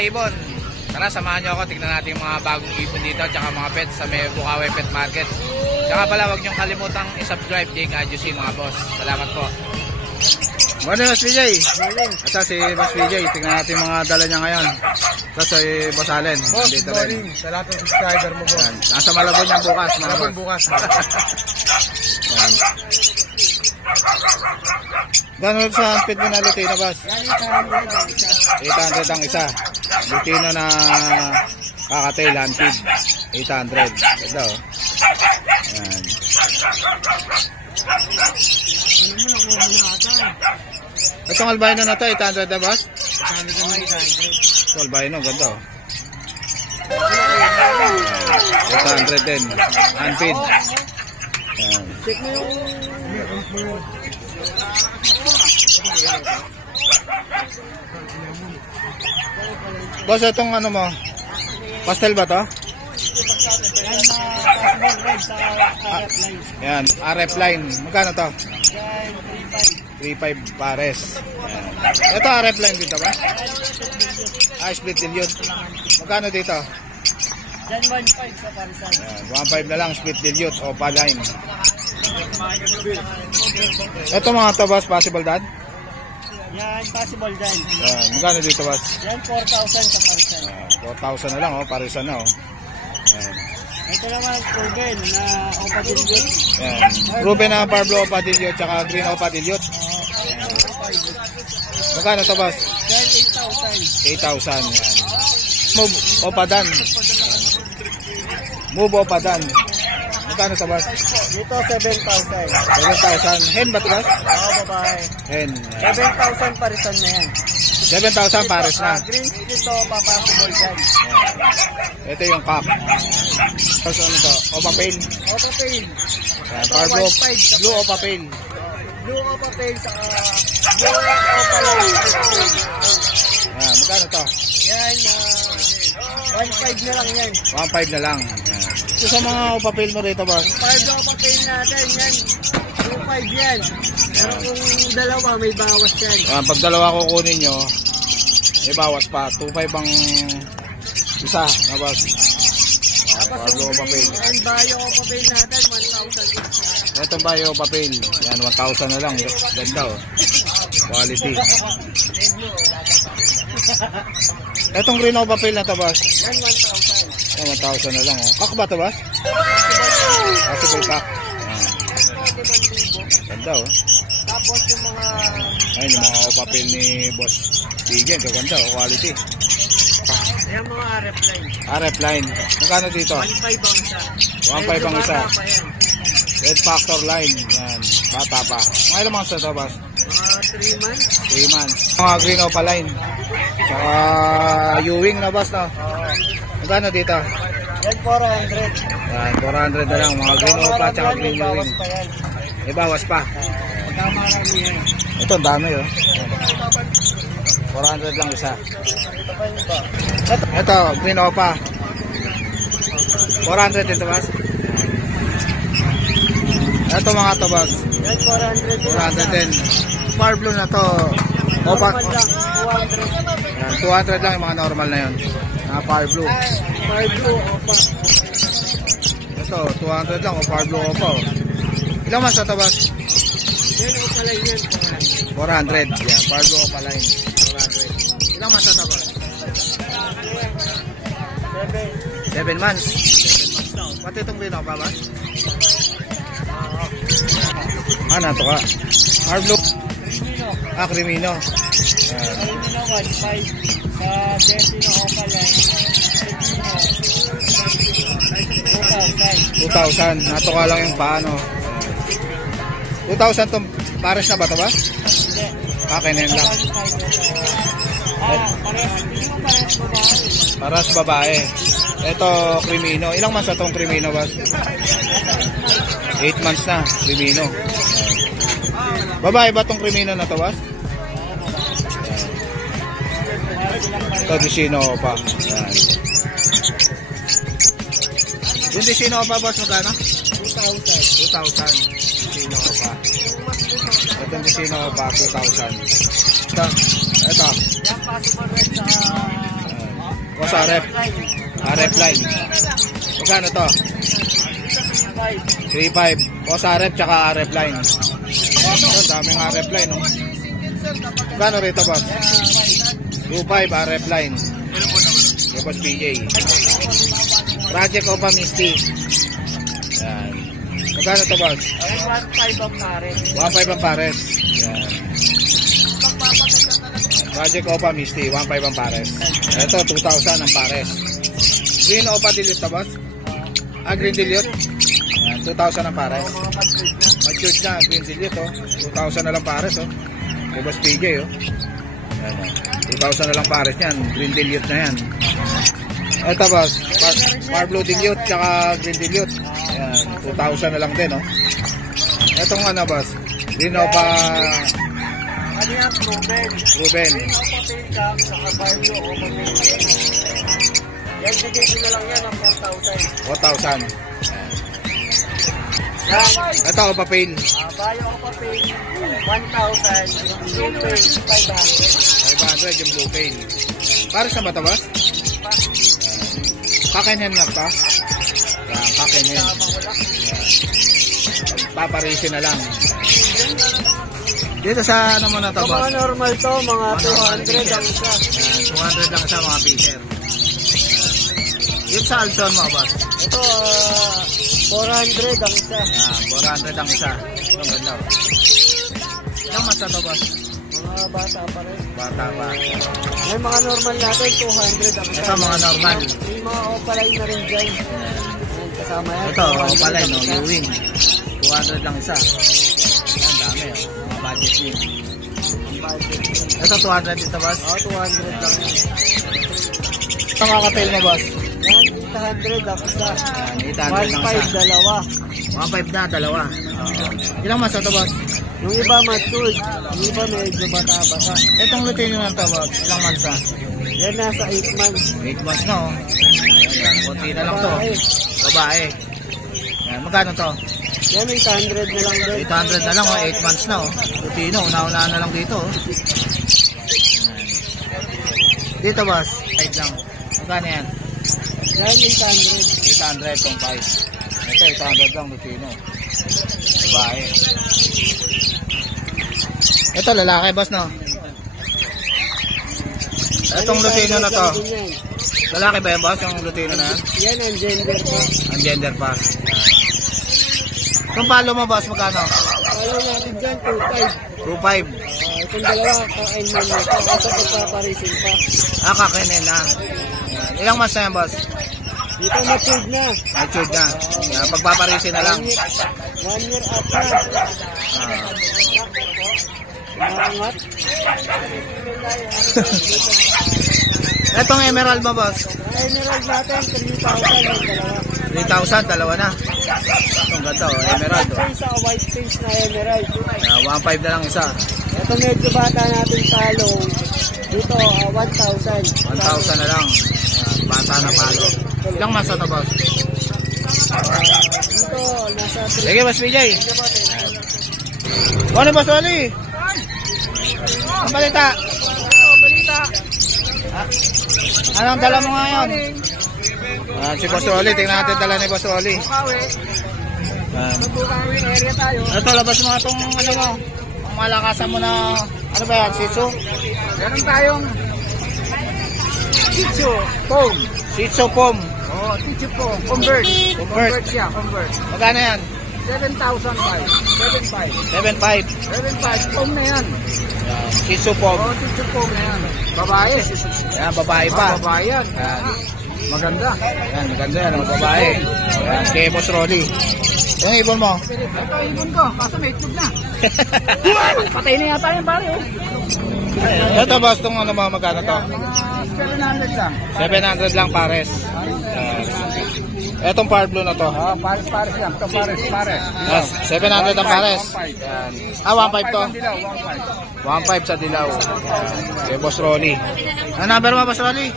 kaibon. Tara, samahan nyo ako. Tignan natin yung mga bagong ibon dito. Tsaka mga pets sa may Bukawi Pet Market. Tsaka pala, huwag nyo kalimutang i-subscribe Jake Adjusi mga boss. Salamat po. Morning, Boss PJ. Ito si Boss PJ. Tignan natin yung mga dala niya ngayon. Ito si Boss Allen. Boss, dito morning. Sa lahat ng subscriber mo, boss. Yan. Nasa Malabon yan bukas. Malabon bukas. Yan. Gano'n sa handpid mo na Lutino, boss? 800 ang isa. Lutino na kakatail handpid. 800. Ito. Yan. Itong albino na to, 800 na, boss? 800. Ito albino, ganda. 800 din. Handpid. Yan. Check mo yung... Boss, itong ano mo? Pastel ba to? Yan, RF line. Magkano to? 3.5 pares. Yan. Ito RF line dito ba? Split din yun. Magkano dito? Yan 1.5 sa parisan. Yan, 1.5 na lang split dilute o pa line. Ito mga to, boss, possible dad? Yan, possible din. Yan, magkano dito, boss? Yan, 4,000 sa parisan. 4,000 na lang, oh, parisan na, oh. Yan. Ito naman, proven na opadilyon. Yan. Proven na Pablo Opadillo tsaka Green Opadillo. Magkano to, boss? Yan, 8,000. 8,000. Yan. Move Opadan. Move Opadan. Magkano to, boss? Dito, 7,000. 7,000. Hen ba to, boss? Oo, babae. Hen. 7,000 parisan na yan. 7,000 pares na. Green dito, papasable dyan. Yan. Ito yung cup. Tapos ano to? Opa-pail. Opa-pail. Yan. Pablo Blue Opa-pail. Blue opa-pail sa blue opa-pail. Yan. Magkano to? Yan, 1.5 na lang yan. 1.5 na lang. Yan. So, sa mga Opa-pail mo rito, boss? 5 opa-pail natin, yan. 2.5 yan. Pero kung dalawa, may bawas yan. Yan. Pag dalawa kukunin nyo, may bawas pa. 2.5 ang isa. Na, boss? Tapos Pablo yung Opa-pail. green and bio opa-pail natin, 1,000. Itong bayo Opa-pail. Yan, 1,000 na lang. Ganda, oh. Quality. Itong green Opa-pail na to, boss? Yan, 1,000. Yan, 1,000 na lang, oh. Kak ba to, boss? Possible kak. Ganda, oh. Tapos yung mga Ayun, yung mga Opa-pail ni Boss Tigen. Kaganda, oh. Quality. yung mga RF line. RF line. Magkano dito? 1.5 ang isa. 1.5 ang isa. Bata pa yan. Red Factor line. Yan. Bata pa. Mga ilang months na to, boss? Mga 3 months. 3 months. Mga green Opa line. Tsaka Ewing na, boss, no? Magkano dito? Yan, 400. Yan, 400 na lang. Mga green Opa tsaka green Ewing. pa yan. May bawas pa. Tama lang yan. Ito, ang dami, oh. 400 lang isa. Ito pa yung iba. Ito, green Opa. 400 dito, boss. Ito mga to, boss. Yan, 400. 400 din. Far blue na to. Opa. Normal lang, 200. Yan, 200 lang yung mga normal na yun. Far blue. Far blue, opa. Ito, 200 lang. Far blue Opa, oh. Ilang mas na to, boss? Yan, opa line yan. 400. Yan, far blue Opa line. 400. Ilang mas na to, boss? 7 months. 7 months daw. Pati itong green Opa, boss? Ano to ka? Far blue. Crimino. Yan. Crimino 1.5. Sa Jersey na opa line. 2,000. Natuka lang yung paano. 2,000 itong pares na ba ito, ba? Hindi. Kakinin lang. Pares babae. Paras babae. Ito, Crimino. Ilang months na itong Crimino, ba? 8 months na, Crimino. Babae ba itong Crimino na ito, ba? Ito, Dicino pa. Yan. Yung Dicino pa, boss, magkano? 2,000. 2,000. Dicino pa. Ito yung Dicino pa, 2,000. Ito. Yan, possible red sa Boss RF. RF line. Magkano to? 3.5. Boss RF tsaka RF line. Ito, daming RF line, no? Magkano rito, boss? 2.5 RF line. Yung boss PJ. Project Opa Misty. Yan. Magkano to, boss? 1.5 ang pares. 1.5 ang pares. Yan. Project Opa Misty, 1.5 ang pares. Ito, 2,000 ang pares. Green Opa Dilute to, boss? Green Dilute. Yan, 2,000 ang pares. Matured na, Green Dilute, oh. 2,000 na lang pares, oh. Yung boss PJ, oh. Yan, oh. 2,000 na lang pares yan. Green Dilute na yan. Ito, boss. Par Blue Dilute, tsaka Green Dilute. Yan, 2,000 na lang din, oh. Itong ano, boss? Green Opa... Ano yan, Ruben? Ruben. Kapatid sa kabaryo o mag-iingat. Yan, bigay ko na lang yan ang 4,000. 4,000. Yan. Ito, Opa Pale. Bayo ko pa pay 1,000. Blue pay 500. 500 yung Blue Pale. Pares na ba ito, boss? Kakenhen na ito? Yan, kakenhen. Paparisin na lang. Dito sa ano mo na ito, Sa boss? mga normal to, mga 200 ang isa. Yan, 200 lang sa mga Peter. Dito sa Alson mo, boss? Ito, 400 ang isa. Yan, 400 ang isa. Ito, ganda. Ilang mas na ito, boss? Mga bata pa rin. Bata pa. May mga normal natin, 200 ang isa. Ito, mga normal. May mga opaline na rin dyan. Ayan, kasama yan. Ito, 200 pala, ang no? isa. U-Wing. 200 lang isa. Yan, dami, oh. Mga budget wing. Ito, 200 dito, boss? Oo, 200 lang yan. Ito, kakatail mo, boss? Yan, 800 ang isa. Yan, 800 lang 1,500 isa. dalawa. 1.5 na, dalawa. Ilang mas na ito, boss? Yung iba matured, yung iba medyo bata-bata. Itong Lutino na ito, boss? Ilang months na? Yan nasa 8 months. 8 months na, oh. Yan, konti na lang to. Babae. Babae. Yan, magkano to? Yan 800 na lang din. 800 na lang, oh. 8 months na, oh. Lutino, una-una na lang dito, oh. Dito, boss? 5 lang. Magkano yan? Yan 800. 800 tong 5. Ito, 800 lang, Lutino. Babae. Ito, lalaki, boss, no? Itong Lutino na to. Lalaki ba yan, boss? Yung Lutino na yan? Yan ang gender ko. Ang gender pa. Itong palo mo, boss, magkano? Palo natin dyan, 2.5. 2.5. Itong dalawa, kain mo na ito. Kasi pagpaparisin pa. Kakinin na. Ilang months na yan, boss? Dito matured na. Matured na. Yan, pagpaparisin na lang. 1 year up na. Maangat. Itong emerald mo, boss? Emerald natin, 3,000 yung dalawa. 3,000, dalawa na. Itong ganda, oh, emerald. White face, white face na emerald. 1.5 na lang isa. Ito medyo bata natin palo. Dito, 1,000. 1,000 na lang. Yan, bata na palo. Ilang months na ito, boss? Dito, nasa 3. Sige, boss PJ. Ano, boss Wally? Ang balita? Anong dala mo ngayon? Si Boss Wally, tingnan natin dala ni Boss Wally. Area tayo. Ito, labas mo itong ano mo. Ang malakasan mo na, ano ba yan, Shih Tzu? Meron tayong Chicho Pom. Shih Tzu Pom. Oh, Chicho Pom. Convert. Convert. Siya, convert. Magkano yan? 7,500. 7,500. 7.5. 7,500. Pom na yan. Shih Tzu Pom. Oh, Chicho Pom na yan. Babae. Yan, babae pa. Babae yan. Yan, Maganda. yan, maganda yan, ang babae. Yan, kay Boss Rolly. Yung ibon mo? Ito ibon ko, kaso may itlog na. Patay na yata yung pare. Ito, boss, itong ano mga magkano to? Mga 700 lang. 700 lang pares. Etong power blue na to. Oh, pares yan. Ito pares. Yes, 700 ang pares. Yan. 1.5 to. 1,500. 1.5 sa dilaw. Kay Boss Rolly. Ang number mo, Boss Rolly?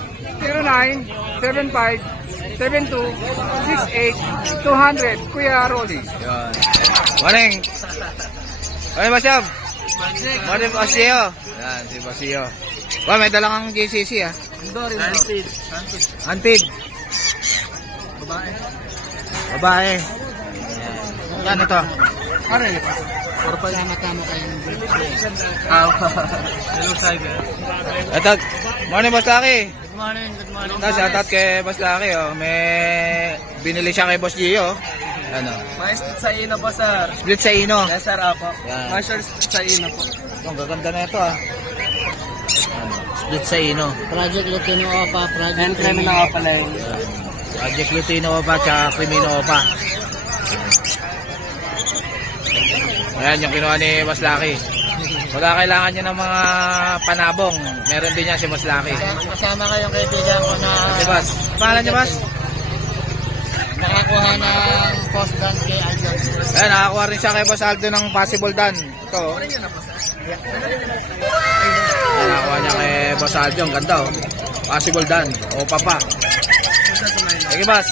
0975-72-68-200. Kuya Rolly. Yan. Morning. Morning, Boss Yob. Morning, Boss Yo. Yan, si Boss Yo. Wow, may dalang ang GCC, ah. Dory. Antid. Babae. Babae. Yan ito. Pare. Sama kamo kayong Hello, Tiger. Ito. Morning, Boss Lucky. Good morning. Ito, shoutout kay Boss Lucky. Oh. May binili siya kay Boss Gio. Ano? May split sa ino po, sir. Split sa ino. Yes, sir, apo. Yan. May short split sa ino po. Ang gaganda na ito ah. Ano? Split sa ino. Project Lutino Opa, Project Criminal Opa lang. Project Lutino pa tsaka Crimino pa. Ayan yung kinuha ni Boss Lucky. Wala kailangan nyo ng mga panabong. Meron din yan si Boss Lucky. Kasama kayong kaibigan ko na Si Boss. Pangalan niyo, Boss? nakakuha ng post gun kay Idol. Ayan, nakakuha rin siya kay Boss Aldo ng possible done. Ito. Ayan, nakakuha niya kay Boss Aldo. Ang ganda oh. Possible done. O papa. Sige, Boss.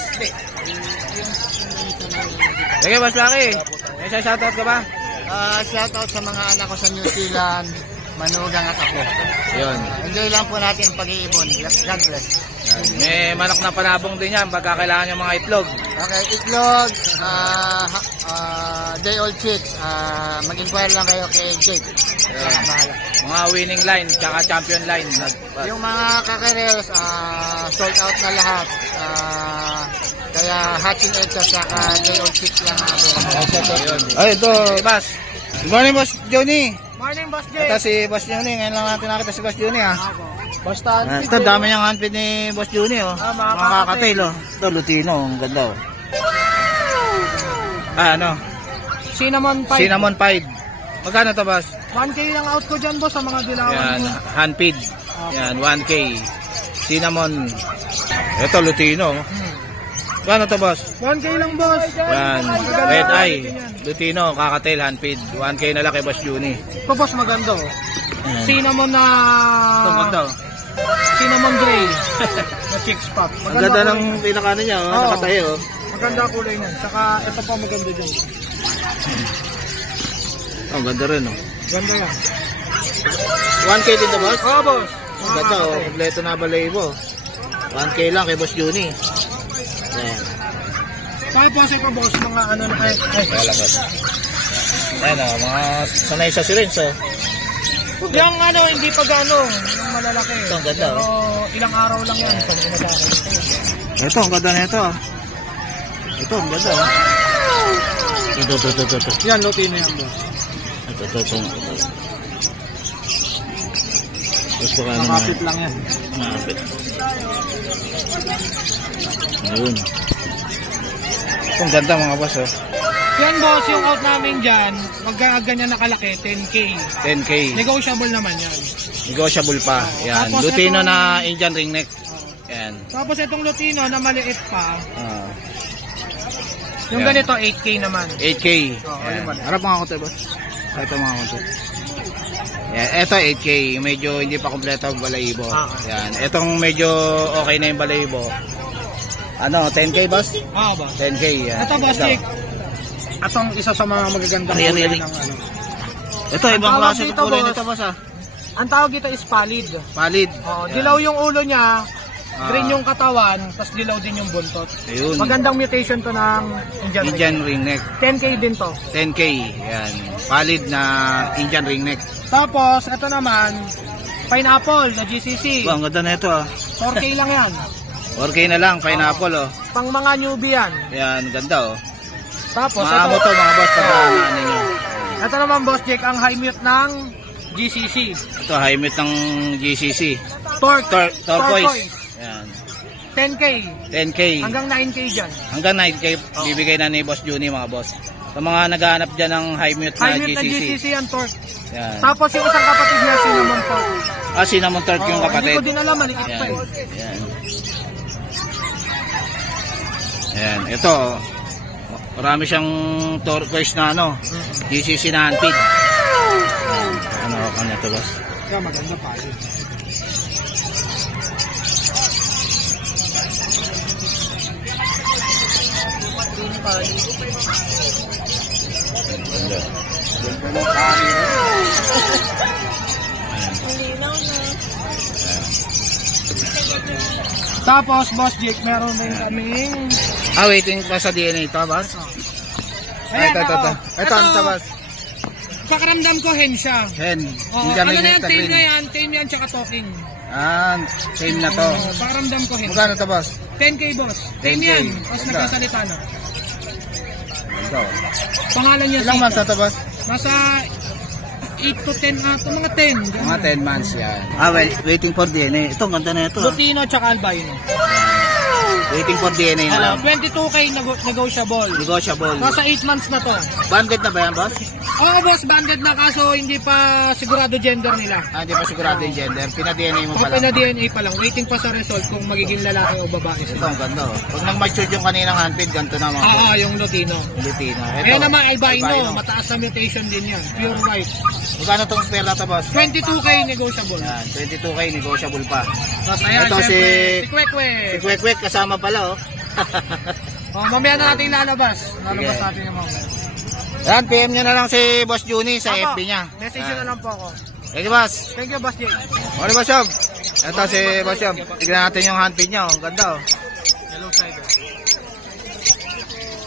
Sige, Boss Lucky. May isa shoutout ka ba? Shoutout sa mga anak ko sa New Zealand, manugang at ako. Yun. Enjoy lang po natin ang pag-iibon. God bless. Yan. May manok na panabong din yan pagka kailangan yung mga itlog. Okay, itlog, day old chicks, mag-inquire lang kayo kay Jake. Yan. Bahala. Mga winning line, tsaka champion line. Yung mga kakereos, sold out na lahat. Kaya hatching eggs at saka day old chicks lang natin. Ay, ito, Boss. Good morning, Boss Johnny. Morning, Boss Ito si Boss Johnny. Ngayon lang natin nakita si Boss Johnny, ha. Basta Ito, dami niyang handpid ni Boss Johnny, oh. mga Mga kakatail, oh. Ito, Lutino. Ang ganda, oh. Ano? cinnamon pie. Cinnamon pied. Magkano to, Boss? 1K lang out ko dyan, boss, sa mga dilawan Yan, mo. handpid. Yan, 1K. Cinnamon. Ito, Lutino. Magkano to, Boss? 1K lang, boss. Yan, red eye. Lutino, kakatail, handpid. 1K na lang kay Boss Johnny. Ito, boss, maganda, oh. Yan. Cinnamon na... Ito, maganda, oh. Cinnamon gray. Na chicks pop. Ang ganda ng pinakano niya, oh. Oo. Nakatayo, oh. Maganda kulay niyan. Saka ito pa maganda dyan. Oh, ang ganda rin, oh. Ganda yan. 1K din to, Boss? Oo, boss. Ang ganda, oh. Kompleto na balayibo. 1K lang kay Boss Johnny. Yan. Tapos ito, boss, mga ano na ay. Wala, Boss. Ayan, oh. Mga sanay sa syringe, oh. Yung ano, hindi pa gano. Yung malalaki. Ito, ang ganda, Pero ilang araw lang yan. Pag ginagawa. Ito, ang ganda na ito, oh. Ito, ang ganda, oh. Ito. Yan, Lutino yan, boss. Ito. Tapos baka naman. Makapit lang yan. Makapit. Ayun. Ito, ang ganda mga boss, oh. Yan, boss, yung out namin dyan, magkaganyan nakalaki, 10K. 10K. Negotiable naman yan. Negotiable pa. Yan. Tapos Lutino itong- na Indian ringneck. Yan. Tapos itong Lutino na maliit pa, Ah, yung Yan. ganito, 8K naman. 8K. Oo, Yan. ayun ba? Harap mga konti, boss. Ito mga konti. Yan. Ito 8K. Medyo hindi pa kompleto ang balayibo. Yan. Itong medyo okay na yung balayibo. Ano, 10K, boss? Oo, boss. 10K. Yan. Ito, boss, Nick. Atong isa sa mga magagandang Ayan, kulay ayan. ng ano. Ito, ibang tawag klase ng dito, kulay boss. nito, boss, ah. Ang tawag dito is pallid. Palid. Oo, Yan. dilaw yung ulo niya, Ah. green yung katawan, tapos dilaw din yung buntot. Ayun. Magandang mutation to ng Indian, Indian ringneck. 10K din to. 10K. Yan. Palid na Indian ringneck. Tapos, ito naman, pineapple na GCC. Ang ganda na ito, ah. 4K lang yan. 4K na lang, pineapple, oh. Pang mga newbie yan. Yan, ganda, oh. Tapos, Maamo ito, to, mga boss, pag ano ninyo. ito naman, boss Jake, ang high mute ng GCC. Ito, high mute ng GCC. Torque. Turquoise. Yan. 10K. 10K. Hanggang 9K dyan. Hanggang 9K bibigay na ni Boss Juni, mga boss. Sa mga naghahanap dyan ng high mute na High mute na GCC. GCC ang torque. Yan. Tapos yung isang kapatid niya, cinnamon torque. Cinnamon torque yung Oo, kapatid. Hindi ko din alam, maliit pa Yan. eh. Yan. Ayan. Ito, marami siyang turquoise na ano, GCC na handpid. Ano ako na ito, boss? Kaya maganda pa yun. Tapos, Boss Jake, meron din kaming... Waiting pa sa DNA ito, boss. Ito. Ito, ano ito, boss? Pakaramdam ko, hen siya. Hen. Oo, Hindi ano kami na yan, neta tame green. na yan, tame yan, tsaka talking. Same na to. Oo, pakaramdam ko, hen. Magkano to, boss? 10K, boss. Tame 10K. yan, tapos Ganda. nagkasalita na. Ito. Pangalan niya, Ilang Sika. months na to, boss? Nasa 8 to 10 ata, mga 10. Mga 10 months yan. Waiting for DNA. Ito, ganda na ito. Lutino tsaka albino. Waiting for DNA na lang. 22K negotiable. Negotiable. Nasa 8 months na to. Banded na ba yan, boss? Oo, boss, banded na kaso hindi pa sigurado gender nila. Hindi pa sigurado yung gender. Pina-DNA mo Kung pala. pina-DNA pa lang, waiting pa sa result kung magiging lalaki o babae Ito, sila. ang ganda. Pag nag-mature yung kaninang handpid, ganito na mga Oo, yung Lutino. Pilipino. Ayan naman, albino. Mataas na mutation din yan. Pure white. Magkano itong pera to, boss? 22K negotiable. Yan, 22K, negotiable pa. Tapos ayan, Ito syempre, si- si Kwekwe. Si Kwek-Kwek, kasama pala, oh. Mamaya na natin lalabas. Lalabas Sige. natin yung mga. Yan, PM nyo na lang si Boss Juni sa Ako, FB niya. Message nyo na lang po ako. Thank you, boss. Thank you, Boss Jake. Ano, Boss Yob? Ito si Boss Yob. Tignan natin yung handpid niya, oh. Ang ganda, oh. Yellow cider.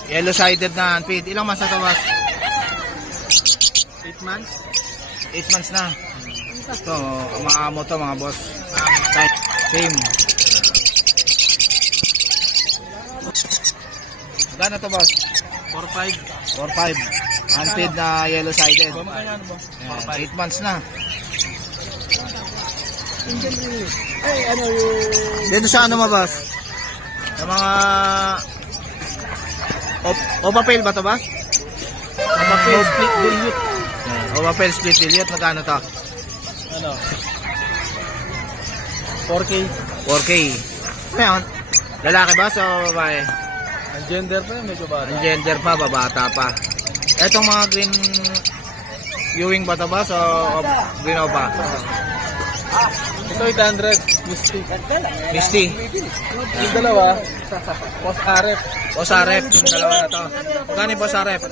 Yellow-sided na handpid. Ilang months na to, boss? 8 months. 8 months na. Ito, maamo to, mga boss. Same. Gano to, boss? 4-5. 4-5. Handpid na yellow-sided. Ano ba? 8 months na. Ay, ano yung... Dito sa ano, boss? Sa mga... Opapel ba to, boss? Papel split dilute. Opapel split dilute. Magkano to? Ano? 4K. 4K. Ngayon, lalaki ba o babae? Ang gender pa yun, medyo bata. Ang gender pa, babata pa. Etong mga green viewing ba to, boss? O green o pa? Ito 800. Misty. Misty. Yung dalawa, Boss Arep. O sarep, yung dalawa na to. Magkano po sarep?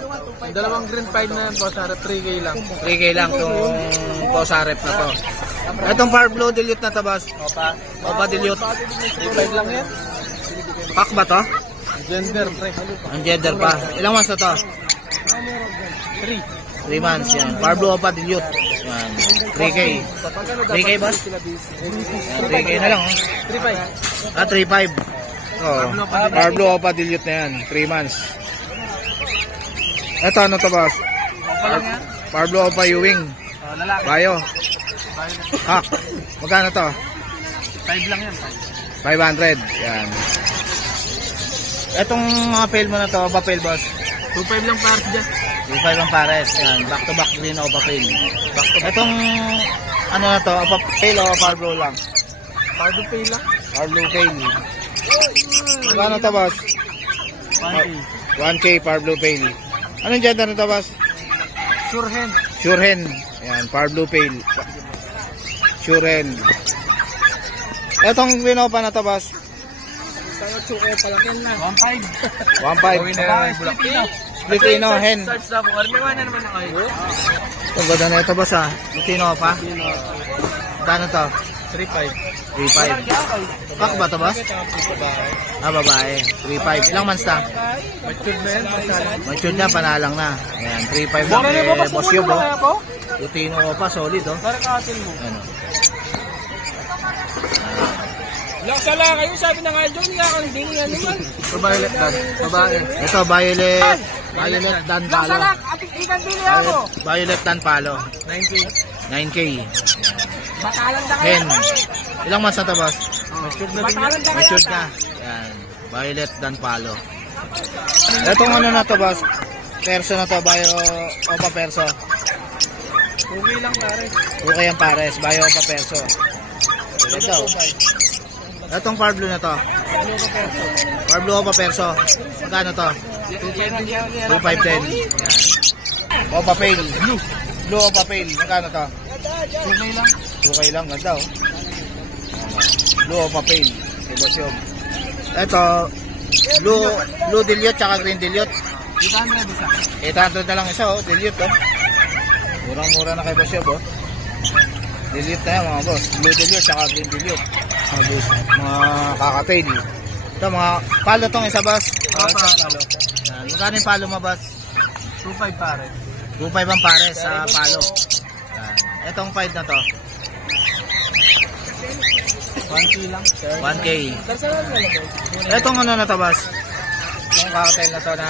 Yung dalawang green 5 na yan, Boss Arep, 3K lang. 3K lang itong po sarep na to. Etong Power Blue dilute na to, boss? Opa dilute. 3.5 lang yan. Pack ba to? Gender, pre. Ang gender pa. Ilang months na to? 3 3. months yan. Power Blue Opa dilute. Yan. 3K. 3K, boss? 3K na lang, oh. 3.5. 3.5. Oh. Power Blue Opa dilute na yan. 3 months. Ito, ano to, boss? Power Blue Opa Ewing. Lalaki. Bayo. Hack. Magkano to? 5 lang yan. 500. Yan. Etong mga pail mo na to, Opa pail, boss? 2.5 lang para dyan. 2.5 ang pares. Yan. Back to back green Opa pail. Etong ano na to, Opa pail o Power Blue lang? Power pay lang. Power Blue pail. Magkano to, boss? 1K. 1K Power Blue pail. Anong gender na to, boss? Sure hand. Sure hen. Yan, Power Blue pail. Sure hen. Etong green Opa na to, boss? Tayo chuko pa lang yan lang. 1.5. 1.5. Lutino hen. Search na po. Armiwan na naman kayo. Ang ganda na ito, boss, ha? Lutino Opa. Kano to? 3.5. 3.5. Pack ba to, boss? Babae. 3.5. Ilang months na? Matured na yan. Matured na, panalang na. Ayan, 3.5 lang. Boss Yob, oh. Lutino Opa, solid, oh. Marakatin mo. Ano? Laksala kayo, sabi na nga dyan, nga ang ding yan naman. Violet Dan. Babae. Ito, Violet. Violet Dan Palo. Laksala, ikan dili ako. Violet Dan Palo. 9K. 9K. Batalan na Hen. Ilang months na to, boss? Batalan na Matured na. Yan. Violet Dan Palo. Etong ano na to, boss? Perso na to, Opa Perso. Okay lang pare. Okay ang pares, Opa Perso. Ito. Etong Power Blue na to. Power Blue Opa Perso. Magkano to? 2.5 din. Yan. Opa Pail. Blue Opa Pail. Magkano to? Okay lang. 2K lang, ganda, oh. Blue Opa Pail. Diba siya? Ito, Blue Dilute tsaka Green Dilute. Ikan na bisa. 800 na lang isa, oh. Dilute, oh. Murang-mura na kay Boss Yob, oh. Dilute na yan, mga boss. Blue Dilute tsaka Green Dilute. mga kakatail. Ito, mga palo tong isa, boss. Palo. Yan. Magkano yung palo mo, boss? 2.5 pare. 2.5 ang pares sa palo. Yan. Itong 5 na to. 1K lang. 1K. Itong ano na to, boss? Itong kakatail na to na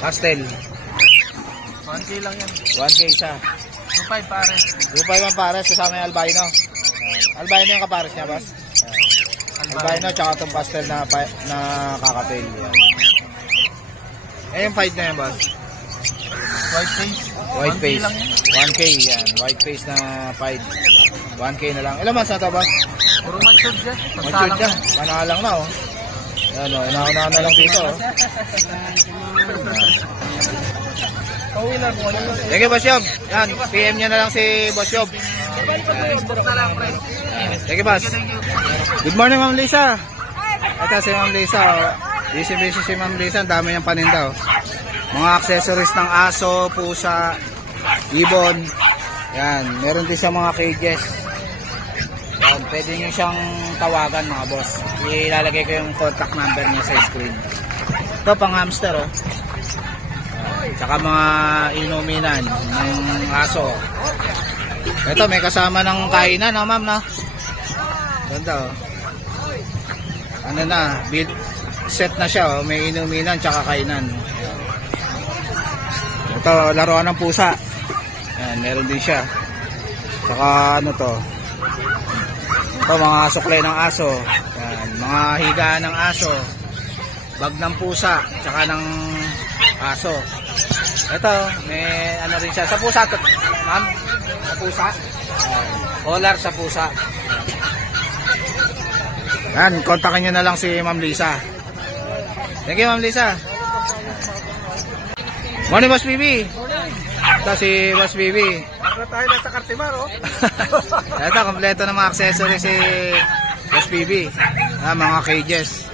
pastel. 1K lang yan. 1K isa. 2.5 pare. 2.5 ang pares kasama yung albino. Albino yung kapares niya, boss. Albino tsaka itong pastel na kakatail. Yan. Yung 5 na yan, boss. White face. White 1K face. lang yan. 1K yan. White face na 5. 1K na lang. Ilan months na ito, boss? Puro matured yan. Matured yan. Panalang na, oh. Yan, oh. Inauna na lang dito, oh. Pauwi na kung ano. Thank you, Boss Yob. Yan, PM niya na lang si Boss Yob. Thank you, Boss. Good morning, Ma'am Lisa. Ito si Ma'am Lisa, oh. Busy si Ma'am Lisa. Ang dami niyang paninda, oh. Mga accessories ng aso, pusa, ibon. Yan, meron din siya mga cages. Yan, pwede nyo siyang tawagan, mga boss. Ilalagay ko yung contact number niya sa screen. Ito, pang hamster, oh. Tsaka mga inuminan ng aso. Ito, may kasama ng kainan, oh, ma'am, na. Ganda, oh. Ano na, set na siya, oh. May inuminan tsaka kainan. Ito, laruan ng pusa. Ayan, meron din siya. Saka ano to. Ito, mga suklay ng aso. Ayan, mga higaan ng aso. Bag ng pusa. Tsaka ng aso. Ito, may ano rin siya. Sa pusa, ma'am? Sa pusa? Ayan, collar sa pusa. Ayan, kontakin nyo na lang si Ma'am Lisa. Thank you, Ma'am Lisa. Morning, Boss BB. Ito si Boss BB. Para tayo nasa Cartimar, oh. Ito, kompleto ng mga accessories si Boss BB. Mga cages.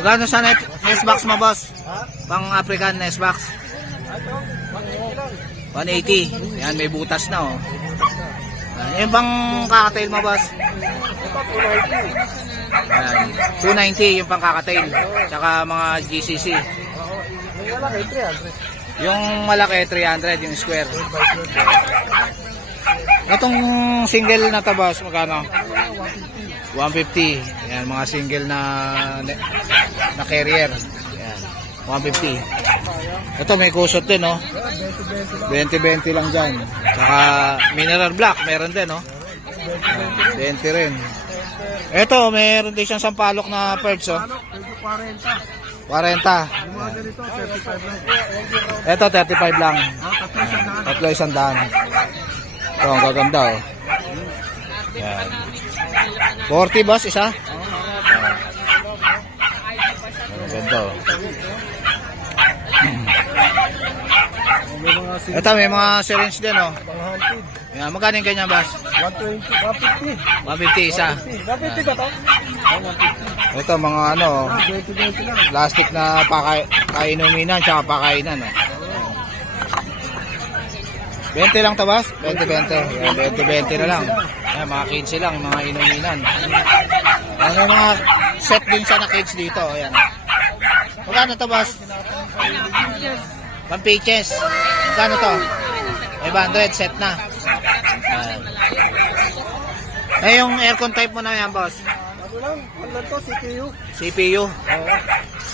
Magkano sa nest box mo, boss? Pang African nest box? 180. Yan, may butas na, oh. Yan, yung bang kakatail mo, boss? Yan, 290 yung pang kakatail. Tsaka mga GCC. Yung malaki 300 yung square. Itong single na tabas magkano? 150. Yan, mga single na carrier. Yan, 150. Ito may kusot din, no? 20-20 lang dyan. Saka mineral black meron din, no? 20 rin. Ito meron din siyang sampalok na perch, oh. 40. Ito 35 lang. Tatlo isang daan. Ito ang gaganda, oh. Yan. 40, boss, isa. Ang ganda, oh. Ito may mga syringe din, oh. Yan, magkano yung ganyan, boss? 120, 150. 150 isa. 150 ba to? Ito mga ano, plastic na kainuminan tsaka pakainan, oh. 20 lang to, boss? 20-20. Yan, 20-20 na lang. Yan, mga kids lang, yung mga inuminan. Yan, may mga set din siya na kids dito. Yan. Magkano to, boss? Pampages. Magkano to? 500 set na. Yan. Eh, yung aircon type mo na yan, boss? Ano lang, ano to, CPU? CPU?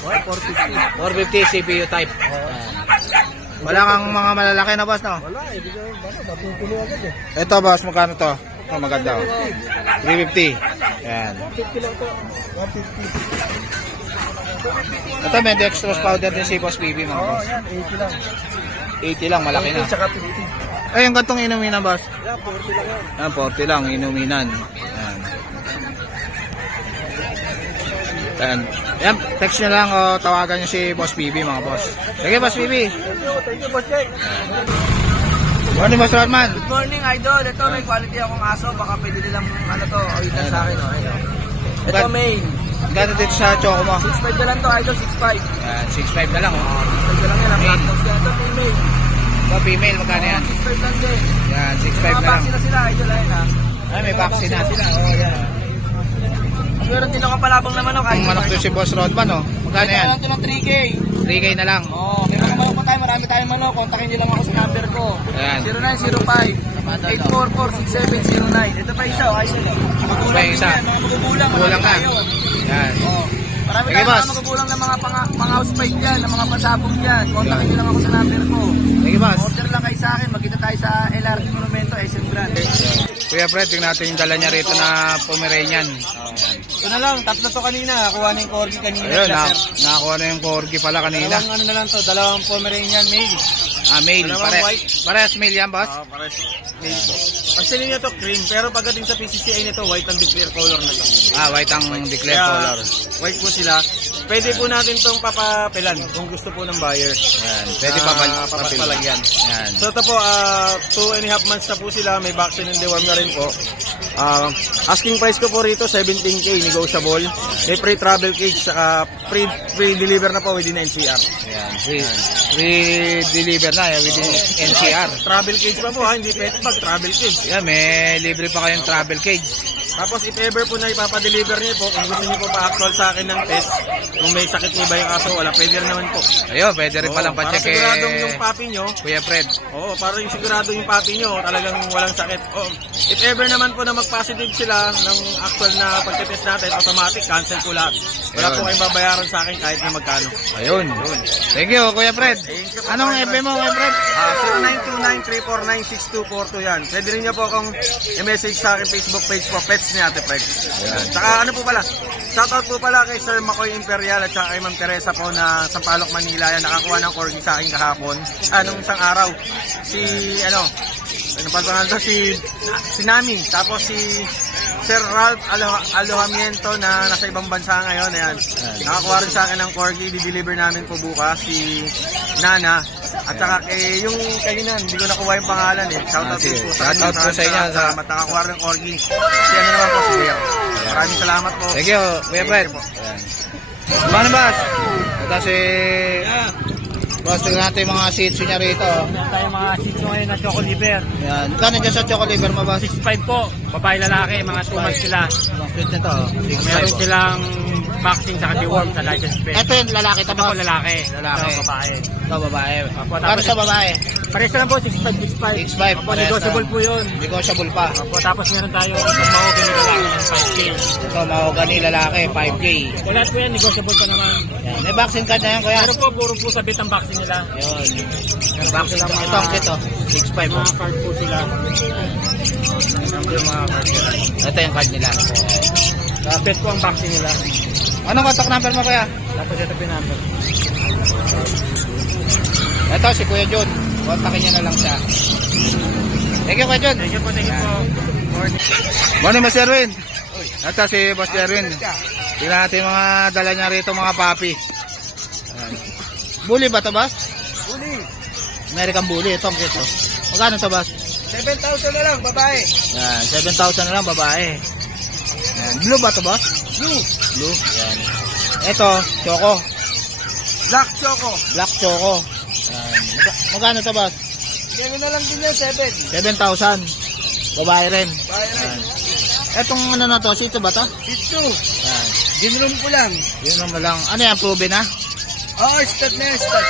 450 CPU type. Wala kang mga malalaki na, boss, no? Wala, hindi ka, matutuloy agad eh. Ito, boss, magkano to? Ito, maganda, oh. 350. Yan. 150 lang to, 150. Ito, may dextrose powder din si Boss BB, mga boss. Yan, 80 lang. 80 lang, malaki na. 80 tsaka 50. Ay, yung gantong inuminan, boss? Yan, 40 lang yan. Yan, 40 lang, inuminan. Yan. Yan. Yan, text nyo lang o tawagan nyo si Boss BB, mga boss. Sige, Boss BB. Thank you, Boss Jake. Morning, Boss Rodman. Good morning, idol. Ito, may quality akong aso. Baka pwede nilang, ano to, awitan sa akin, oh. Ito, main. Gano'n dito sa choco mo? 6.5 na lang to, idol, 6.5. Yan, 6.5 na lang, oh. 6.5 na lang yan, ang Main. black box yan. Ito, female. Ito, female, magkano yan? 6.5 lang din. Yan, 6.5 Mga na lang. vaccine na sila, idol, ayun ha. Ay, may vaccine na sila. Oh, yan. Meron din ako palabang na manok. Ang manok to si Boss Rodman, oh. Magkano yan? Ito ng 3K. 3K na lang. Oo, may mga manok pa tayo. Marami tayong manok. Kontakin nyo lang ako sa number ko. Ayan. 0905-844-6709. Ito pa isa, oh. Idol. Pa isa. Mga magugulang. Kulang na. Yan. Oo. Marami Sige, tayong boss. mga magugulang ng mga pang-house fight dyan, ng mga pasabog dyan. Kontakin nyo lang ako sa number ko. Sige, boss. Order lang kayo sa akin. Magkita tayo sa LRT Monumento, SM Grand. Kuya Fred, tingnan natin yung dala niya rito na Pomeranian. Ito na lang, tatlo to kanina. Kuha na yung corgi kanina. Ayun, nakakuha na yung corgi pala kanina. Dalawang ano na lang to, dalawang Pomeranian male. Male. Dalawang white. Parehas male yan, boss? Pares male to. Actually nyo to cream, pero pagdating sa PCCI nito, white ang declare color na to. White ang declare Kaya, color. white po sila. Pwede po natin tong papapilan kung gusto po ng buyer. Yan. Pwede pa papalagyan. Yan. So ito po, 2.5 months na po sila, may vaccine and deworm na rin po. Asking price ko po rito, 17K, negotiable. May free travel cage, saka free deliver na po within NCR. Yan. Free deliver na within NCR. Travel cage pa po ha, hindi pet bag, travel cage. Yan, may libre pa kayong travel cage. Tapos if ever po na ipapadeliver niyo po, kung gusto niyo po pa-actual sa akin ng test, kung may sakit niyo ba yung aso, wala, pwede rin naman po. Ayun, pwede rin palang Para pa-check siguradong yung puppy nyo, Kuya Fred. oo, para yung sigurado yung puppy nyo, talagang walang sakit. If ever naman po na mag-positive sila ng actual na pagkatest natin, automatic, cancel po lahat. Wala Ayun. po kayong babayaran sa akin kahit na magkano. Ayun. Thank you, Kuya Fred. Thank you po, Anong Kuya FB mo, Kuya Fred? 0929-349-6242 yan. Pwede rin niyo po akong i-message sa akin Facebook page po, Pets ni Ate Fred. Saka ano po pala, shoutout po pala kay Sir Makoy Imperial at saka kay Ma'am Teresa po na Sampaloc, Manila. Yan, nakakuha ng corgi sa akin kahapon. Nung isang araw. Ano pa pangalan to? Si Nami. Tapos si Sir Ralph Alojamiento na nasa ibang bansa ngayon. Ayan. Nakakuha rin sa akin ng corgi. Di-deliver namin po bukas. Si Nana. At saka yung kanina, hindi ko nakuha yung pangalan eh. Shoutout Sige. po sa Shoutout po sa inyo. Salamat. Nakakuha rin ng corgi. Si ano naman po si Leo. Maraming salamat po. Thank you, Kuya Fred. Mano, boss? Ito si... Boss, tingnan natin yung mga shih tzu niya rito. Meron tayong mga shih tzu ngayon na choco liver. Yan. Kano dyan sa choco liver mo, boss? 6'5 po, babae lalaki, mga 2 months sila. Ang cute nito, oh. Meron silang vaccine sa deworm sa license plate. Ito yung lalaki ito, Ito po boss. lalaki. Lalaki. Ito babae. Ito, babae. Opo, Kano tapos- sa babae? Pares lang po, 6'5". 6'5". Opo, negotiable po yun. Negotiable pa. Opo, tapos meron tayo isang mahogany lalaki ng 5K. Ito, mahogany lalaki, 5K. Lahat po yan, negotiable pa naman. Yan. May vaccine card na yan, kuya. Pero po, puro po sabit ang vaccine nila. Yun. Meron po Vaccine silang card. mga, Ito, ang cute, oh. 6'5". mga card po sila. Meron po yung mga card nila. Ito yung card nila. Best po ang vaccine nila. Anong contact number mo, kuya? Tapos ito po yung number. Ito, si Kuya Jun. Kontakin niya na lang siya. Thank you, Kuya Jun. Thank you po, thank you po. Morning, Boss Erwin. Ito si Boss Erwin. Tingnan natin yung mga dala niya rito, mga papi. Ayan. Bully ba ito, Boss? Uli, American Bully. Ito ang kito. Magkano ito, Boss? 7,000 na lang, babae. Yan, 7,000 na lang, babae. Yan. Blue ba ito, Boss? Blue, Blue. Yan. Ito, choco. black choco. Black choco. Yan. Magkano ito, Boss? Meron na lang din yan, 7. 7,000. Babae rin. Babae rin. Etong ano na to, sito ba to? Ito, Yan. ginroom ko lang. Yun naman lang. Ano yan, proven na? Oo, stud na yan, stud.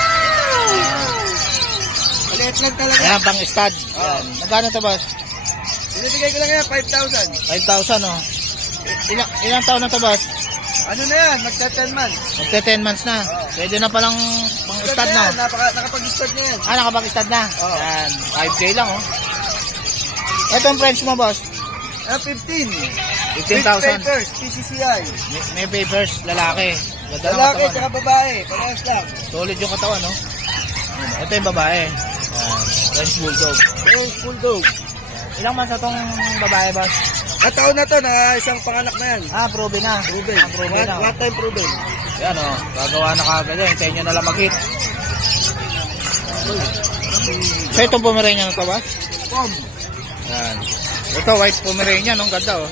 Maliit lang talaga. Ayan, pang stud. Yan. Magkano to, Boss? Binibigay ko lang yan, 5,000. 5,000, oh. Ilang taon na to, Boss? Ano na yan, magta 10 months. Magte 10 months na. Pwede na palang pang Stud stud na na. yan, nakapag-stud na yan. Nakapag-stud na. Oo. Yan, 5K lang, oh. Itong French mo, Boss? 15. 15,000. Papers, PCCI. May papers, lalaki. Ganda ng Lalaki, katawan. tsaka babae. Parehas lang. Solid yung katawan, no? Ito yung babae. Yan, French Bulldog. Rose Bulldog. Ilang months na tong babae, Boss? Taon na to, na isang panganak na yan. Proven na. Proven. Proven na. One time proven. Yan, oh. Gagawa na kagad yan. Hintayin nyo na lang mag-hit. So, itong Pomeranian na to, Boss? Pom. Yan. Ito, white Pomeranian, ang ganda, oh.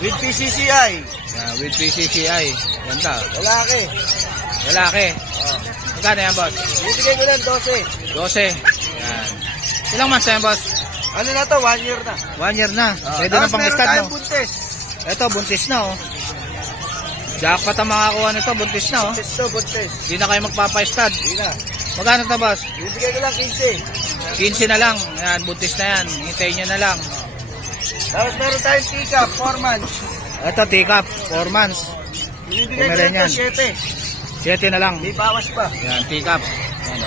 With PCCI. Yan, with PCCI. Ganda. Lalaki. Lalaki. Magkano yan, Boss? Binibigay ko lang 12. 12. Yan. Ilang months na yan, Boss? Ano na to? 1 year na. 1 year na. Pwede na Tapos pang meron stud, tayong no? buntis. Ito, buntis na, oh. Jackpot ang makakuha nito, buntis na oh. Buntis to, buntis. Hindi na kayo magpapa-stud. Hindi na. Magkano to boss? Bibigay ko lang 15. 15 na lang. Ayan, buntis na yan. Hintayin nyo na lang. Tapos meron tayong tika, 4 months. Ito, take-up, 4 months. Bibigay ko Pumeran lang yan. 7. 7 na lang. May bawas pa. Ayan, take-up. Ano?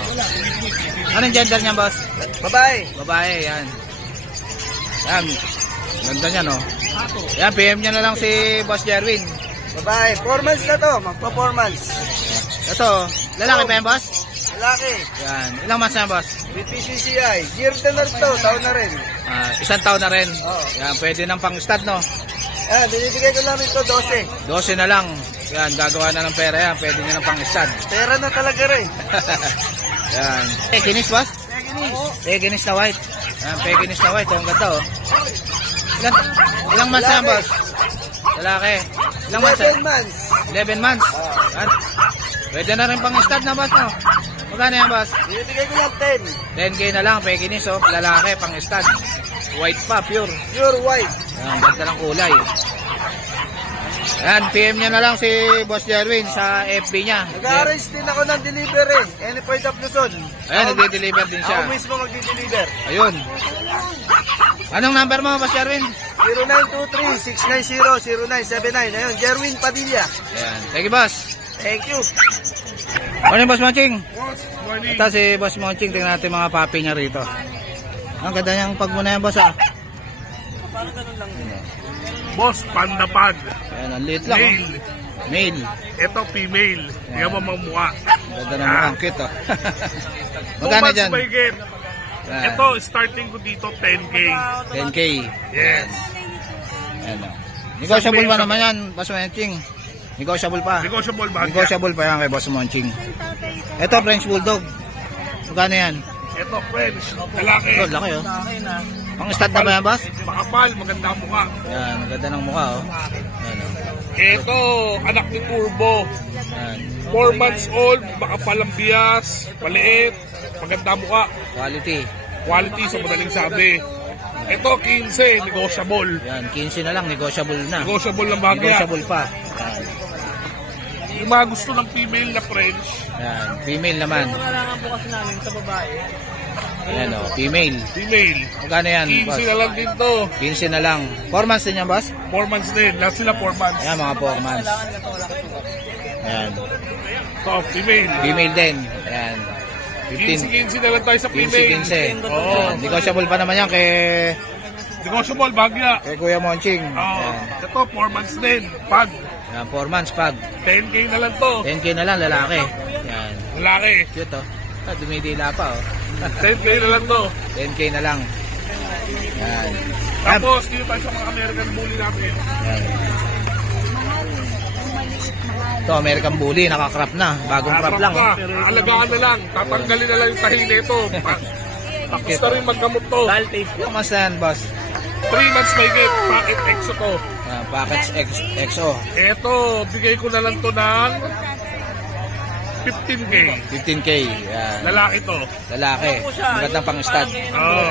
Anong gender niya boss? Babae. Babae, yan. Yan. Ganda niya, no? Yan, PM niya na lang si Boss Jerwin. Babae. 4 months na to. Magpa 4 months. Ito, lalaki pa yan, boss? Lalaki. Yan. Ilang months na, boss? With PCCI. Year na to. Taon na rin. 1 taon na rin. Oo. Yan, pwede ng pang-stud, no? Ayan, binibigay ko lang ito 12. 12 na lang. Yan, gagawa na ng pera yan. Pwede niya ng pang-stud. Pera na talaga rin. Yan. Pekinis, boss? Pekinis na white. Yan, Pekinis na white. Ang ganda, oh. Ilang months na yan, boss? Lalaki. Ilang months na? 11 months. 11 months. Yan. Pwede na rin pang-stud na, boss, no? Magkano yan, boss? Binibigay ko lang 10. 10K na lang, Pekinis, oh. Lalaki, pang-stud. White pa, pure. Pure white. Yan, ganda ng kulay. Yan, PM niya na lang si Boss Jerwin sa FB niya. Nag-arrange din ako ng delivery. Any point of Luzon. Ayan, nagde-deliver din siya. Ako mismo magdi-deliver. Ayun. Anong number mo, Boss Jerwin? 0923-690-0979. Ayun, Jerwin Padilla. Ayan. Thank you, Boss. Thank you. Morning, Boss Monching. Ito si Boss Monching. Tingnan natin mga papi niya rito. Ang ganda niyang pagmuna yan, Boss, ah. Boss, pandapad. Ayan, ang liit lang, oh. Male. Ito, female. Hindi ka mamamukha. Ganda ng mukhang cute, oh. Magkano dyan? Ayan. Ayan. Ito, starting ko dito, 10K. 10K. Yes. Ayan, oh. Negotiable pa naman yan, Boss Monching. Negotiable pa. Negotiable ba? Negotiable pa yan kay Boss Monching. Ito, French Bulldog. Magkano yan? Ito, French. Lalaki. Ito, laki, oh. Pang stud na ba yan, Boss? Makapal, maganda ang mukha. Ayan, maganda ng mukha, oh. Ayan, oh. Ito, anak ni Turbo. Ayan. 4 months old, makapal ang bias, maliit, maganda ang mukha. Quality. Quality sa madaling sabi. Ito, 15, negotiable. Ayan, 15 na lang, negotiable na. Negotiable lang bagay. Negotiable pa. Ayan. Yung mga gusto ng female na French, Ayan, female naman. Kailangan po kasi namin sa babae. Ayan, oh, female. female. Magkano yan, 15 Boss? na lang din to. 15 na lang. 4 months din yan, Boss? 4 months din. Lahat sila 4 months. Ayan, mga 4 months. Ayan. Ito, female. Female din. Ayan. 15. 15 na lang tayo sa female. 15. Oo. Ayan, negotiable pa naman yan kay Negotiable, bagya. Kuya Monching. Oo. Ayan. Ito, 4 months din. Pag, Ayan, 4 months pag. 10K na lang to. 10K na lang, lalaki. Ayan. Lalaki. Cute, oh. Ah, dumidila pa, oh. 10K na lang to. 10K na lang. Ayan. Ayan. Tapos, dito tayo sa mga American Bully natin. Ayan. Ito, American Bully, nakakrap na. Bagong crop lang, oh. Alagaan na lang. Tatanggalin na lang yung tahi nito. Tapos na rin magkamot to. Yung mas na yan, Boss. 3 months may get. Packet exo to. Ayan, package XO. Ito, bigay ko na lang to ng 15K. 15K. Ayan. Lalaki to. Lalaki. Magandang pang stud. Oo.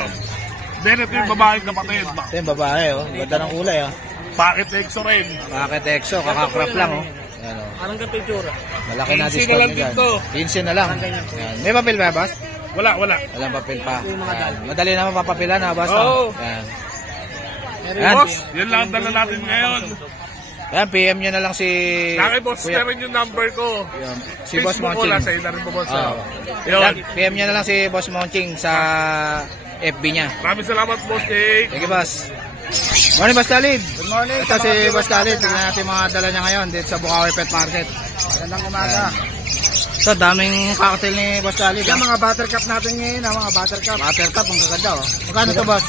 Then ito yung babaeng kapatid. Ito yung babae, oh. Ganda ng kulay, oh. Packet exo rin. Packet XO, kakakrap lang, oh. Ayan, oh. Anong ganito yung tsura? Malaki na 15 na discount lang nyo dyan. dito. 15 na lang. Ayan. May papel ba, Boss? Wala. Walang papel pa. Ayan. Madali naman papapilan, ha, Boss? Oo. Ayan. Ayan. Boss, yan lang ang dala natin ngayon. Ayan, PM nyo na lang si... Laki boss, Kuya- na rin yung number ko. Ayan. Si Boss Facebook ko Monching. lang, sa'yo na rin po boss. Oo. Yun. Ayan, PM nyo na lang si Boss Monching sa FB niya. Maraming salamat boss, Jake. Thank you, Boss. Morning, Boss Khalid. Good morning. Ito si Boss Khalid. Tignan natin mga dala niya ngayon dito sa Bukawi Pet Market. Magandang umaga. Ito, daming cocktail ni Boss Khalid. Yan mga buttercup natin ngayon, mga buttercup. Buttercup, ang gaganda, oh. Magkano ito, Boss?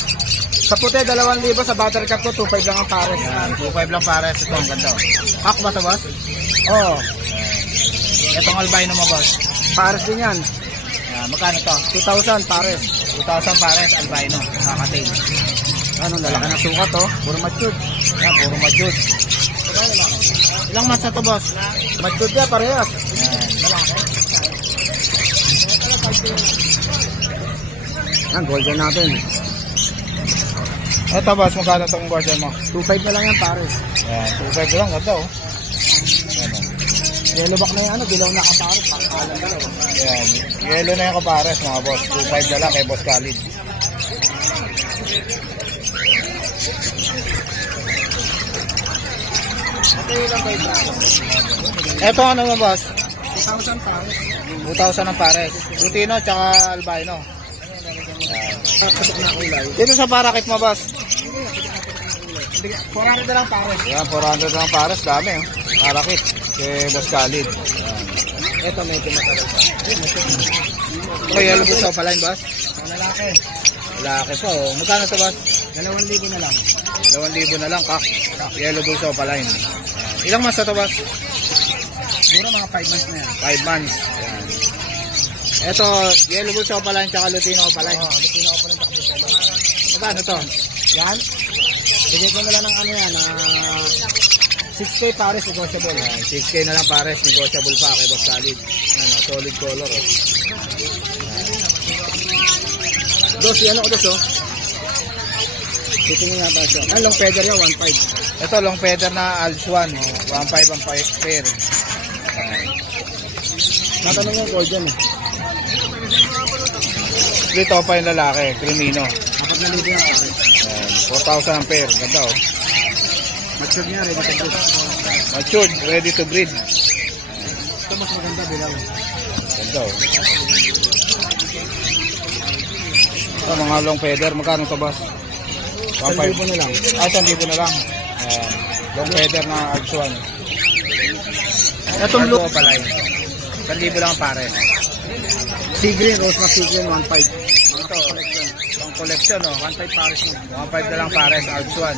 Sa puti, 2,000 sa buttercup ko, 2,500 lang ang pares. Ayan, 2.5 lang pares. Ito, ang ganda, oh. Pack ba ito, Boss? Oo, Itong albino mo, Boss. pares din yan. Ayan, magkano ito? 2,000 pares. 2,000 pares, albino. Cocktail. Ano, lalaki ng sukat, oh. Puro matured. Ayan, puro matured. Ilang months na ito, Boss? Matured yan, parehas. Yan, golden natin. Ito, Boss, magkano itong guardian mo? 2,500 na lang yan, pares. Ayan, 2.5 lang, ganda, oh. Ayan, Yellow back na yung ano, dilaw na kapares. Pakalan ba yun? Yan. Yellow na yung kapares mga boss. 2.5 na lang kay Boss Khalid. Ito ano mo boss? 2,000 pares. 2,000 ang pares. Lutino tsaka albino. Patok na kulay. Dito sa parakit mo boss. 400 na lang pares. Yan, 400 lang pares. Dami oh. Parakit kay Boss Khalid. Ito medyo matagal pa. Ito yellow busaw pala yun boss. Ang lalaki. Lalaki po oh. Magkano to boss? 2,000 na lang. 2,000 na lang kak. Yellow busaw pala yun. Ilang months na to boss? Siguro mga 5 months na yan. 5 months. Yan. Ito, yellow busaw pala yun tsaka lutino pala yun. Lutino ko pa ng takbo sa Magkano to? yan. Bigay ko na lang ng ano yan, 6K pares negotiable. Yan, 6K na lang pares. Negotiable pa kay Boss Khalid. Yan oh, solid color oh. Dos, yan ako dos oh. Titingin nga tayo siya. Ah, long feather yan, 1.5. Ito, long feather na Aljuan. 1.5 ang pair. Natanong yung call dyan eh. Dito pa yung lalaki, Crimino. 4,000 yan pares. 4,000 ang pair. Ganda oh. Matured niya, ready to go. Matured, ready to breed. Ito mas maganda bilang. Ganda oh. Ito, mga long feather. Magkano to boss? 1,000 na lang. Ah, 1,000 na lang. Ayan. Long feather na Aljuan. Itong blue. Pala yun. 1,000 lang ang pares. Sea green, rose mas sea green, 1.5. Ito, pang collection oh. 1.5 pares mo. 1.5 na lang pares, Aljuan.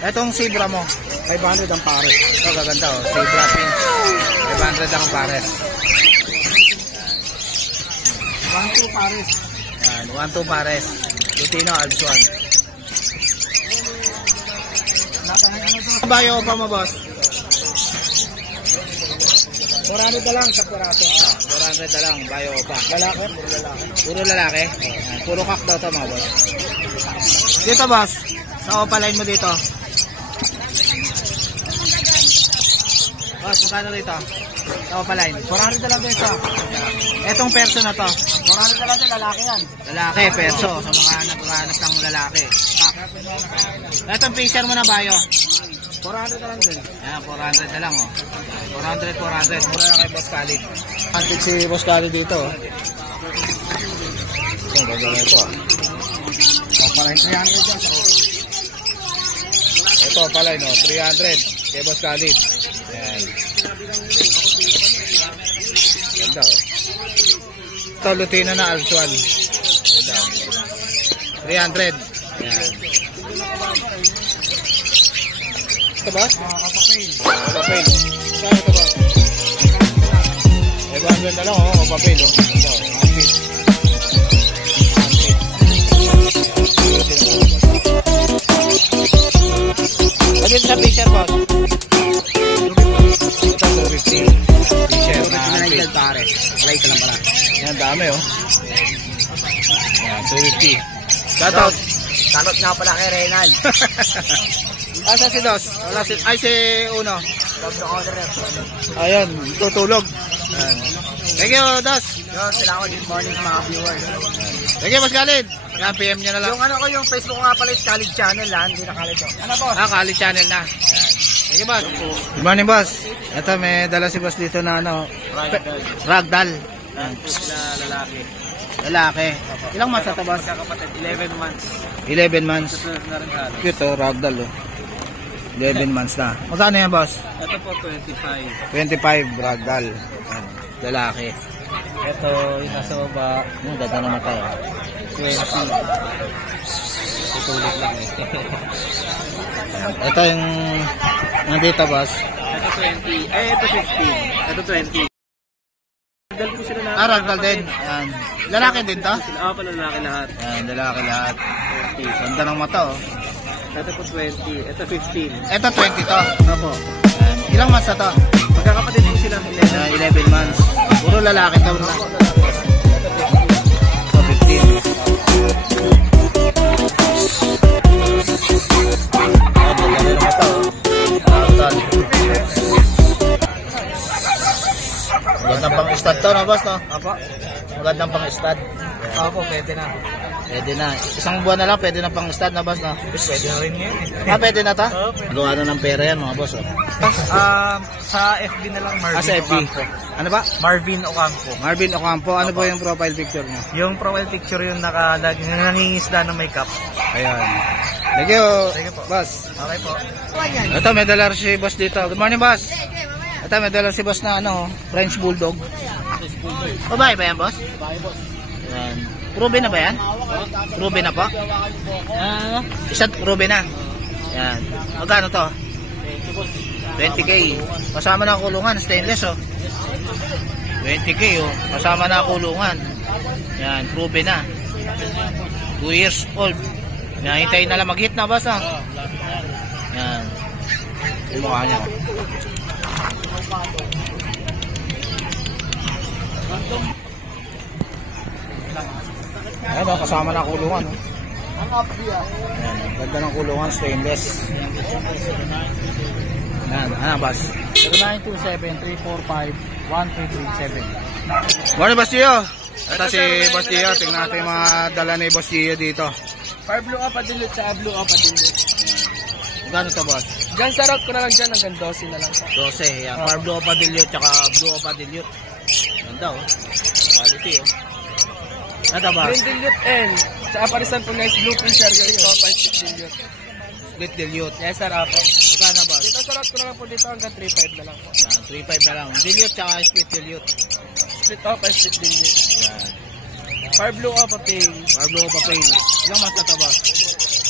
Etong Zebra mo. 500 ang pares. Ito, gaganda oh. Zebra pink. 500 lang ang pares. 1.2 pares. Yan, 1-2 pares. Lutino, Aljuan. Natanong ano to? Bayo pa mo, boss? 400 na lang sa piraso. 400 na lang, bayo pa. Lalaki, puro lalaki. Puro lalaki. Yan, puro kak daw to, mga boss. Dito, boss. Sa opaline mo dito. Boss, magkano dito? Sa opaline. 400 na lang din siya. Etong perso na to. 400 na lang din, lalaki yan. Lalaki, perso. Sa mga naghahanap ng lalaki. Etong fisher mo na bayo. 400 na lang din. Yan, 400 na lang oh. 400. Mura na kay Boss Khalid. Antik si Boss Khalid dito oh. Ito, ganda na ito ah. Parang 300 yan. Ito pala no, 300 kay Boss Khalid. Ayan. Ganda oh. Ito, Lutino na Aljuan. Ganda oh. 300. Ayan. Ito ba? Kapapil. Papel. Saan ito ba? 500 na lang oh, papel oh. Ito, outfit. Pagin sa fisher boss. Ito 250. Fisher na outfit. Pares. Light lang pala. Yan, dami oh. Yan, 250. Shoutout. Salot nga pala kay Renan. Asa si Dos? Wala si, ay si Uno. Love the order. Ayun, tutulog. Ayan. Thank you, Dos. Yun, salamat. Good morning sa mga viewers. Thank you, Boss Khalid. Yan, PM niya na lang. Yung ano ko, yung Facebook ko nga pala is Khalid Channel ha. Hindi na Khalid. Ano po? Ah, Khalid channel na. Yan. Thank you, Boss. Good morning, Boss. Ito, may dala si Boss dito na ano. Ragdoll. Yan. Lalaki. Lalaki. Ilang months na ito, Boss? Kapatid, 11 months. 11 months. Na rin Khalid. Cute, oh, Ragdoll, oh. 11 months na. Magkano yan, Boss? Ito po, 25. 25, Ragdoll. Yan. Lalaki. Ito, yung nasa baba, Yung ganda naman tayo. 20. Tutulog lang eh. Ito yung nandito, Boss. Ito 20. Ito 15. Ito 20. Dal po sila na. Ah, Ragdoll din. Yan. Lalaki din to? Sila pa lalaki lahat. Yan, lalaki lahat. 20. Ganda ng mata, oh. Ito po 20. Ito 15. Ito 20 to. Opo. Yan. Ilang months na to? Magkakapatid po sila. 11 months. Puro lalaki to. Ito 15. Ito, ganda ng mata, oh. Magandang pang-stud to na boss, no? Apo. Magandang pang-stud. Opo, pwede na. Pwede na. Isang buwan na lang, pwede na pang-stud na boss, no? Pwede na rin yan. Pwede na ta? Oo, pwede. Gawa na ng pera yan mga boss, oh. Sa FB na lang, Marvin Sa FB. Ocampo. Ano ba? Marvin Ocampo. Marvin Ocampo, ano po yung profile picture mo? Yung profile picture yung nangingisda ng makeup. Ayan. Thank you, Sige po. boss. Okay po. Ito, may dollar si boss dito. Good morning, boss. Ito, may dollar si boss na French Bulldog. Babae ba yan, boss? Babae, boss. Ayan. Proven na ba yan? Proven na po? Isa, proven na. Ayan. Magkano to? 20k. Kasama na ang kulungan, stainless, oh. 20k, oh. Kasama na ang kulungan. Ayan, proven na. 2 years old. Ayan, hintayin na lang mag-hit na, boss, ah. Ayan. Yung mukha niya. Ayan, kasama na kulungan. Ayan, ganda ng kulungan, stainless. Ayan, boss. 0927-345-1337. Morning, Boss Gio. Ito si Boss Gio. Tingnan natin yung mga dala ni Boss Gio dito. Fire blue up dilute sa blue up dilute. Gano'n to, boss? Diyan sa route ko na lang dyan, hanggang 12 na lang po. 12. Yan, Fire Blue Opadilute tsaka Blue Opadilute. Ganda, oh. Quality, oh. Ano ba? Green dilute N. Sa aparisan po nice blue pin sir. Ganyan po, 5 dilute. Split dilute. Yes sir, apo. Magkano, boss? Dito sa route ko na lang po dito hanggang 3.5 na lang po. Yan, 3.5 na lang. Dilute tsaka split dilute. Split up ay split dilute. Yan. Fire blue up pale. Fire Blue Opapale. Ilang months na to, boss?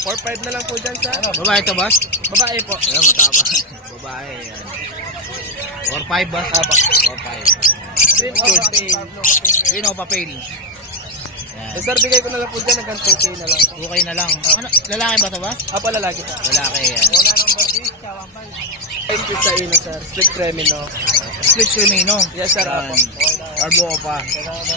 4.5 na lang po dyan sa Babae to, boss? babae po. Ayan, mataba. Babae, yan. 4.5, boss? Aba. 4.5. Green up pale. Green Opapale. Eh sir, bigay ko na lang po dyan hanggang 2K na lang po. 2K na lang. Ano, lalaki ba to, boss? Apa lalaki po. Lalaki, yan. Wala nang barbis, Split sa ino sir. Split cremino. Split Crimino. Yes sir, apo. Fire Blue Opa.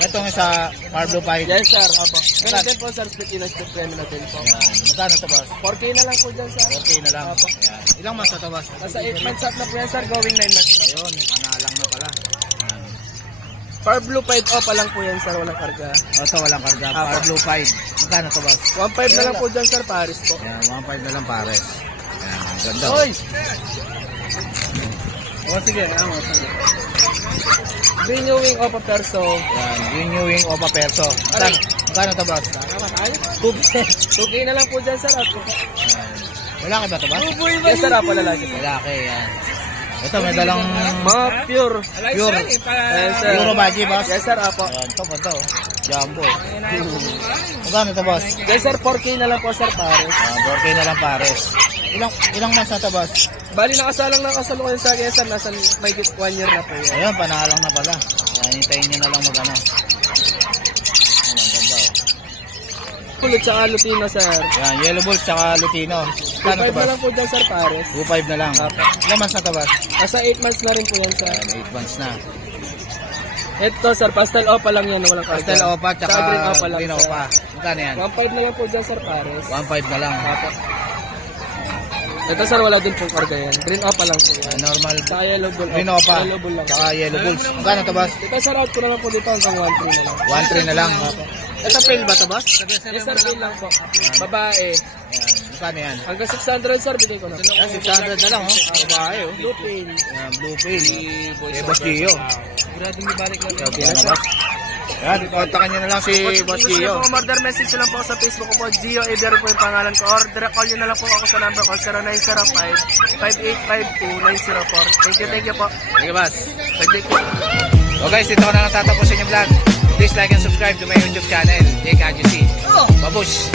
Itong isa, Fire Blue Pile. Yes sir, apo. Meron din po sir, split ino, split cremino din po. Yan. Magkano to, boss? 4K na lang po dyan sir. 4K na lang. Apo. Yan. Ilang months na to, boss? Nasa 8 months up na po yan sir, going 9 months na. Ayun, panalang na pala. Fire blue 5 pa lang po yan sir, walang karga. Ito, walang karga. Fire Blue 5. Magkano to, boss? 1.5 na lang po dyan sir, Paris po. Yan, 1.5 na lang pares. Yan, ang ganda. Oy! O sige, naman. Renewing of a perso. Yan, renewing Opa Perso. Aray. Magkano to, boss? 2K na lang po dyan sir. At Lalaki ba to, boss? yes sir, apo lalaki po. Lalaki, yan. Ito, may dalang Mga pure. pure. Yes sir. Euro Baji, boss. Yes sir, apo. Yan, ito, ganda, oh. Jumbo. Magkano to, boss? Yes sir, 4K na lang po sir, Paris. 4K na lang pares. Ilang months na to, boss? Bali nakasalang na kasalukuyan sa akin sir, nasa may 1 year na po yan. Ayun, panalang na pala. Yan, hintayin nyo na lang mag-ano. Yan, ang ganda, oh. Kulot sa Lutino sir. Yan, Yellow Bulls tsaka Lutino. Kano 5 to, na boss? lang po dyan sir, Paris. 2.5 na lang. Apo. Ilang months na to, boss? Nasa 8 months na rin po yan sir. Yan, 8 months na. Ito sir, pastel opa lang yan, walang karga. Pastel Opa tsaka green opa lang Green sir. Opa. Magkano yan? 1.5 na lang po dyan sir, Paris. 1.5 na lang. Apo. Ito sir, wala din pong karga yan. Green opa lang po yan. Normal Saka yellow bull. Green Opa Yellow bull lang. tsaka Yellow Bulls. Magkano to, boss? Ito sir, out ko na lang po dito hanggang 1.3 na lang. 1.3 na lang. Ito, pale ba to, boss? Yes sir, pin lang po. Babae. Yan. Magkano yan? Hanggang 600 sir, bigay ko na. Yan, 600 na lang, oh. Babae, oh. Blue pin. Yan, Blue Pale. Boss Gio. Siguradong ibalik lang. Okay na, boss. Yan, kontakan nyo na lang si Boss Gio. Kung order message lang po sa Facebook ko po, Gio Iberi po yung pangalan ko. Or direct call nyo na lang po ako sa number ko, 0905-5852-904. Thank you po. Sige, boss. Thank you. So guys, dito ko na lang tatapusin yung vlog. Please like and subscribe to my YouTube channel, Jake Adjusi. Babush!